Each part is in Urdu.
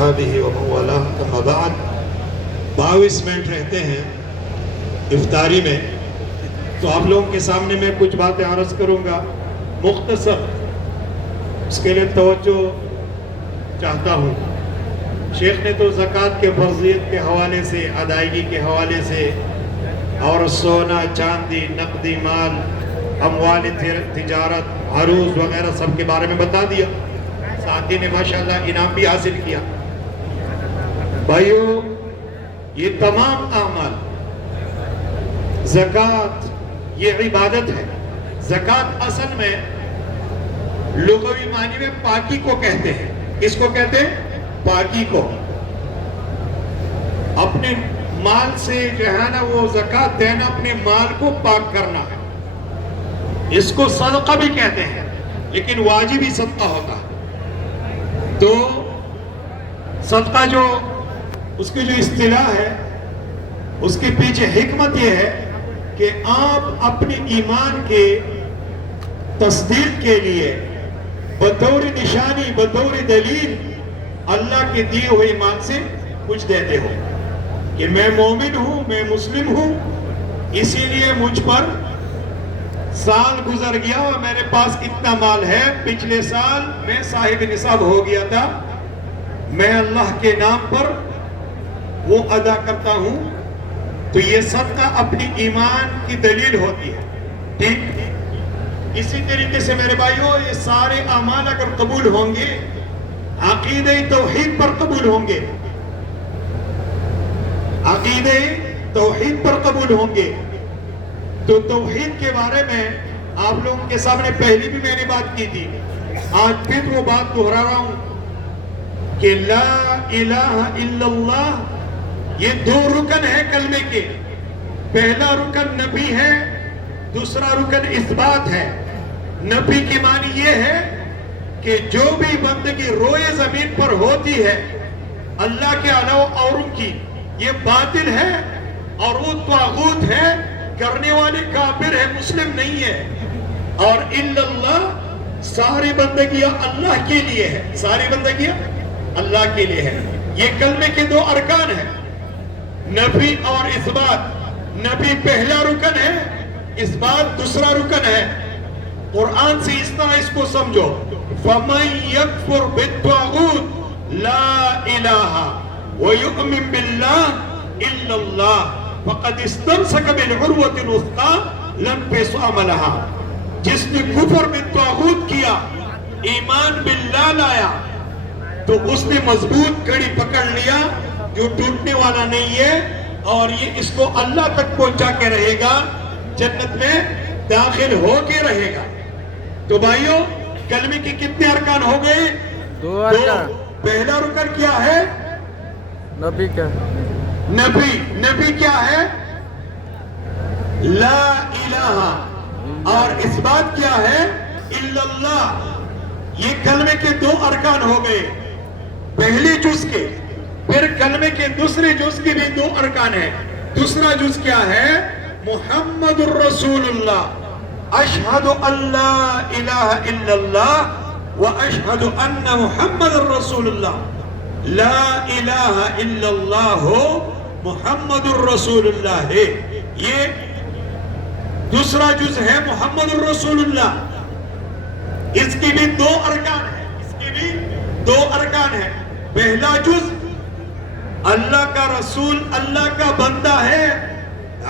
واصحابہ ومن والاه اما بعد 22 منٹ رہتے ہیں افطاری میں، تو آپ لوگوں کے سامنے میں کچھ باتیں عرض کروں گا مختصر، اس کے لیے توجہ چاہتا ہوں۔ شیخ نے تو زکوٰۃ کے فرضیت کے حوالے سے، ادائیگی کے حوالے سے، اور سونا چاندی نقدی مال اموال تجارت عروض وغیرہ سب کے بارے میں بتا دیا۔ ساتھی نے ماشاءاللہ انعام بھی حاصل کیا۔ بھائیو، یہ تمام اعمال، زکوٰۃ یہ عبادت ہے۔ زکوٰۃ اصل میں لغوی معنی میں پاکی کو کہتے ہیں۔ کس کو کہتے ہیں؟ پاکی کو۔ اپنے مال سے جو ہے نا وہ زکوٰۃ دینا، اپنے مال کو پاک کرنا ہے۔ اس کو صدقہ بھی کہتے ہیں، لیکن واجب ہی صدقہ ہوتا ہے۔ تو صدقہ جو اس کی جو اصطلاح ہے، اس کے پیچھے حکمت یہ ہے کہ آپ اپنے ایمان کے تصدیق کے لیے بطور نشانی، بطور دلیل اللہ کے دیے ہوئے ایمان سے کچھ دیتے ہو کہ میں مومن ہوں، میں مسلم ہوں، اسی لیے مجھ پر سال گزر گیا اور میرے پاس اتنا مال ہے، پچھلے سال میں صاحب نصاب ہو گیا تھا، میں اللہ کے نام پر وہ ادا کرتا ہوں۔ تو یہ صدقہ اپنی ایمان کی دلیل ہوتی ہے۔ ٹھیک اسی طریقے سے میرے بھائیوں، یہ سارے اعمال اگر قبول ہوں گے، عقیدہ توحید پر قبول ہوں گے، عقیدہ توحید پر قبول ہوں گے، تو توحید کے بارے میں آپ لوگوں کے سامنے پہلی بھی میں نے بات کی تھی، آج پھر وہ بات دہرا رہا ہوں کہ لا الہ الا اللہ یہ دو رکن ہے کلمے کے۔ پہلا رکن نفی ہے، دوسرا رکن اثبات ہے۔ نفی کی معنی یہ ہے کہ جو بھی بندگی روئے زمین پر ہوتی ہے اللہ کے علاوہ اوروں کی، یہ باطل ہے اور وہ طاغوت ہے، کرنے والے کافر ہے، مسلم نہیں ہے۔ اور الا اللہ، ساری بندگیاں اللہ کے لیے ہے، ساری بندگیاں اللہ کے لیے ہے۔ یہ کلمے کے دو ارکان ہیں، نفی اور اثبات۔ نفی پہلا رکن ہے، اثبات دوسرا رکن ہے۔ قرآن سے اس طرح اس کو سمجھو، فَمَن يَكْفُرْ بِالطَّاغُوتِ لَا إِلَٰهَ وَيُؤْمِن بِاللَّهِ إِلَّا اللَّهُ فَقَدِ اسْتَمْسَكَ بِالْعُرْوَةِ الْوُثْقَىٰ لَا انفِصَامَ لَهَا۔ جس نے کفر بالطاغوت کیا، ایمان باللہ لایا، تو اس نے مضبوط کڑی پکڑ لیا جو ٹوٹنے والا نہیں ہے، اور یہ اس کو اللہ تک پہنچا کے رہے گا، جنت میں داخل ہو کے رہے گا۔ تو بھائیوں، کلمے کے کتنے ارکان ہو گئے؟ دو ارکان۔ پہلا رکن کیا ہے؟ نبی کیا؟ نبی کیا ہے؟ لا الہ، اور اثبات کیا ہے؟ الا اللہ۔ یہ کلمے کے دو ارکان ہو گئے، پہلے جز کے۔ پھر کلمے کے دوسرے جز کے بھی دو ارکان ہیں۔ دوسرا جز کیا ہے؟ محمد الرسول اللہ، اشہد ان لا الہ الا اللہ واشہد ان محمد الرسول اللہ۔ لا الہ الا اللہ محمد الرسول اللہ ہے، یہ دوسرا جز ہے محمد الرسول اللہ۔ اس کی بھی دو ارکان ہیں، اس کی بھی دو ارکان ہیں۔ پہلا جز اللہ کا رسول، اللہ کا بندہ ہے،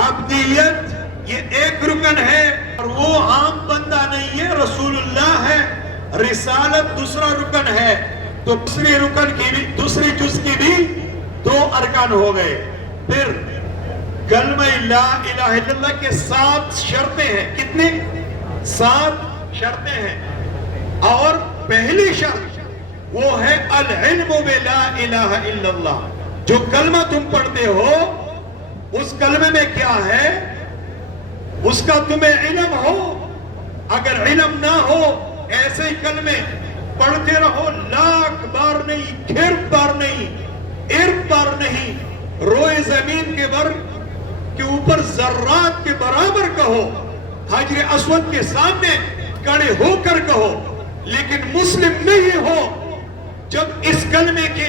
عبدیت یہ ایک رکن ہے، اور وہ عام بندہ نہیں ہے، رسول اللہ ہے۔ رسالت دوسرا رکن ہے۔ تو دوسرے رکن کی بھی، دوسرے جز کی بھی دو ارکان ہو گئے۔ پھر کلمہ لا الہ الا اللہ کے 7 شرطیں ہیں۔ کتنے؟ 7 شرطیں ہیں، اور پہلی شرط وہ ہے العلم بلا الہ الا اللہ۔ جو کلمہ تم پڑھتے ہو، اس کلمے میں کیا ہے، اس کا تمہیں علم ہو۔ اگر علم نہ ہو، ایسے ہی کلمے پڑھتے رہو، لاکھ بار نہیں، کھرب بار نہیں، ارب بار نہیں، روئے زمین کے بر کے اوپر ذرات کے برابر کہو، حجر اسود کے سامنے کھڑے ہو کر کہو، لیکن مسلم نہیں ہو جب اس کلمے کے